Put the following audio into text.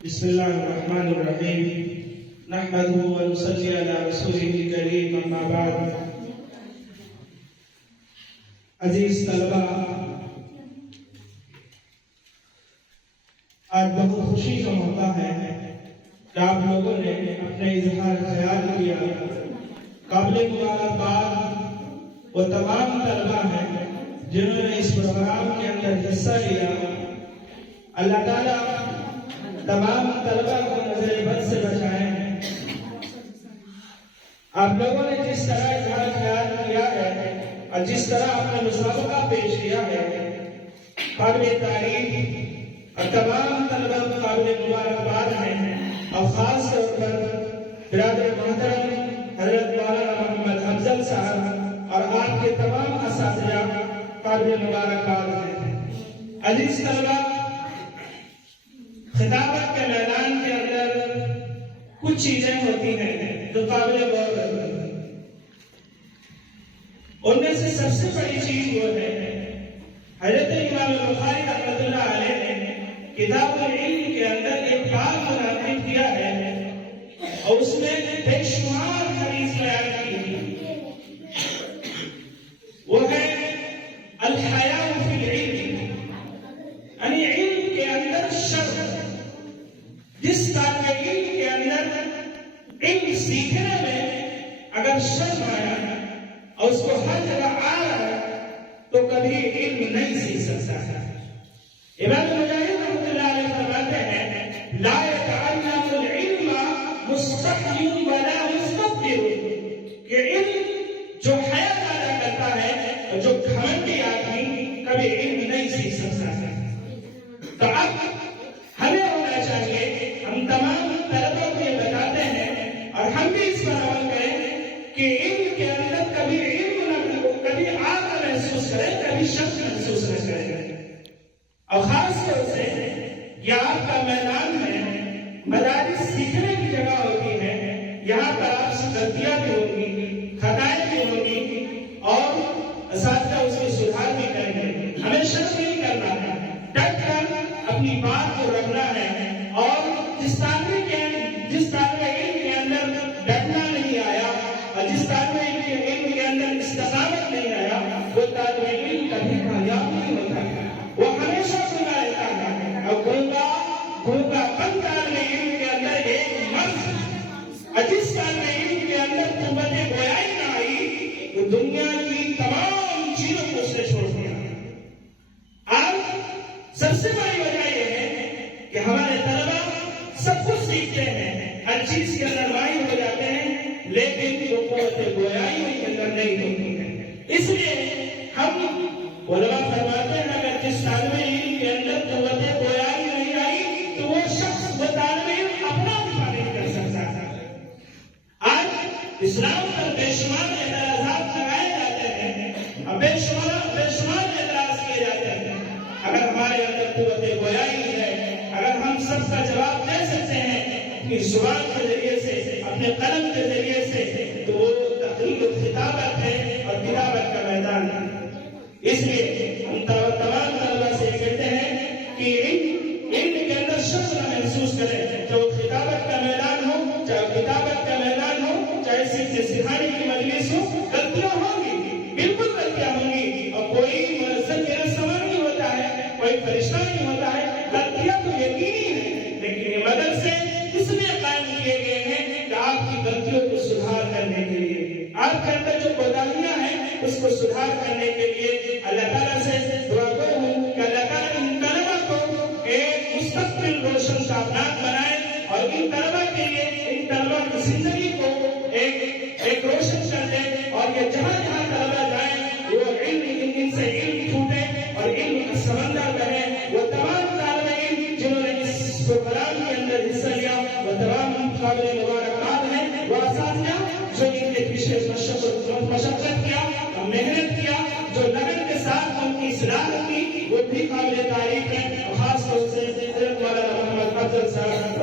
بسم اللہ الرحمن الرحیم نحمده ونصلی علی رسوله الکریم اما بعد. عزیز طلبہ، آج بہت خوشی کا موقع ہے کہ آپ لوگوں نے اپنے اظہار خیال کیا. قابل مبارکباد وہ تمام طلبہ ہیں جنہوں نے اس پروگرام کے اندر حصہ لیا. اللہ تعالیٰ تمام طلبہ کو نظر بد سے بچائے. آپ لوگوں نے جس طرح اظہار خیال کیا ہے اور جس طرح اپنا مسابقہ پیش کیا ہے، قابل تعریف اور تمام طلبہ کو قابل مبارکباد ہیں. اور خاص طور پر برادر محترم حضرت مولانا محمد افضل صاحب اور آپ کے تمام اساتذہ قابل مبارکباد ہیں. عزیز طلبہ، خطابت کے میدان کے اندر کچھ چیزیں ہوتی ہیں جو قابل غور ہے. ان میں سے سب سے بڑی چیز وہ ہے حضرت امام بخاری رحمۃ اللہ علیہ نے کتاب العلم کے اندر ایک باب منعقد کیا ہے اور اس میں بے شمار حدیث بیان کی. وہ ہے الحیاء فی العلم، یعنی علم کے اندر شرم. جس طالب علم کے اندر علم سیکھنے میں اگر شرم آیا اور اس کو ہر جگہ آ رہا ہے تو کبھی علم نہیں سیکھ سکتا ہے. امام مجاہد رحمۃ اللہ علیہ فرماتے ہیں لا يتعلم العلم مستحی ولا مستكبر، کہ علم جو حیا پیدا کرتا ہے اور جو گھمنڈی آدمی کبھی علم نہیں سیکھ سکتا ہے. تو اب ہمیں ہونا چاہیے، ہم تمام طلبہ کو یہ بتاتے ہیں اور ہم بھی اس پر عمل کریں کہ علم کے اندر کبھی علم نہ، کبھی آگ نہ محسوس کریں، کبھی شک محسوس نہ کریں. اور خاص طور سے یہ آپ کا میدان ہے، مدارس سیکھنے کی جگہ ہوتی ہے. یہاں پر آپ سے غلطیاں بھی ہوں گی، خطائیں بھی ہوں گی اور اساتذہ اس میں سدھار بھی کریں گے. ہمیں شک نہیں کرنا ہے، ڈٹ کر اپنی بات کو رکھنا ہے. اور جس طالب علم کے اندر ڈٹنا نہیں آیا اور جس طالب علم کے اندر استقامت نہیں آیا، وہ طالب علم کبھی کامیاب نہیں ہوتا ہے، وہ ہمیشہ گنگا رہتا ہے. اور گنگا بند طالب علم کے اندر ایک مرض، اور جس طالب علم کے اندر قوت گویائی نہ آئی وہ دنیا کی تمام چیزوں کو اس نے چھوڑ دیا. آج سب سے بڑی وجہ یہ ہے کہ ہمارے طلبہ سب کچھ سیکھتے ہیں، ہر چیز کے اندر ماہر ہو جاتے ہیں، لیکن وہ قوت گویائی ان کے اندر نہیں ہوتی ہے. اس لیے ہم علماء فرماتے ہیں اگر جس طالب علم کے اندر قوت گویائی نہیں آئی تو وہ شخص، وہ طالب علم اپنا دفاع نہیں کر سکتا. آج اسلام پر بے شمار اعتراضات لگائے جاتے ہیں اور بے شمار اعتراض کیے جاتے ہیں. اگر ہمارے اندر قوت گویائی ہے، اگر ہم سب کا جواب دے سکتے ہیں اپنی زبان کے ذریعے سے، اپنے قلم کے ذریعے سے، تو وہ تحقیق و خطابت ہے اور کتابت کا میدان ہے. اس لیے ہم تمام طلبہ سے کہتے ہیں کہ علم کے اندر شرم نہ محسوس کریں. چاہے وہ خطابت کا میدان ہو، چاہے کتابت کا میدان ہو، چاہے سیکھنے سکھانے کی مجلس ہو، غلطیاں ہوں گی، بالکل غلطیاں ہوں گی. اور کوئی منزل میرا سوال نہیں ہوتا ہے، کوئی فرشتہ نہیں ہوتا ہے. غلطیاں تو یقینی ہیں، لیکن یہ مدرسے اس لیے قائم کیے گئے ہیں کہ آپ کی غلطیوں کو سدھار کرنے کے لیے، آپ کے اندر جو کوتاہیاں ہیں اس کو سدھار کرنے کے لیے اللہ تعالیٰ سے دعا کروں کہ اللہ تعالیٰ ان طلبہ کو ایک مستقبل روشن کامیاب بنائے اور ان طلبہ کے لیے، ان طلبہ کی زندگی کو ایک روشن کر دے. اور یہ جہاں جہاں طلبہ جائیں وہ علم، ان سے علم چھوٹے اور علم کا سمندر بنے. وہ تمام طالب علم جنہوں نے اس پروگرام کے اندر حصہ لیا وہ تمام قابل مبارکباد ہیں. وہ اساتذہ جو ان کے پیچھے مشقت کیا اور محنت کیا، جو لگن کے ساتھ ان کی اصلاح کی، وہ بھی قابل تعریف ہے. خاص طور سے حضرت مولانا محمد افضل صاحب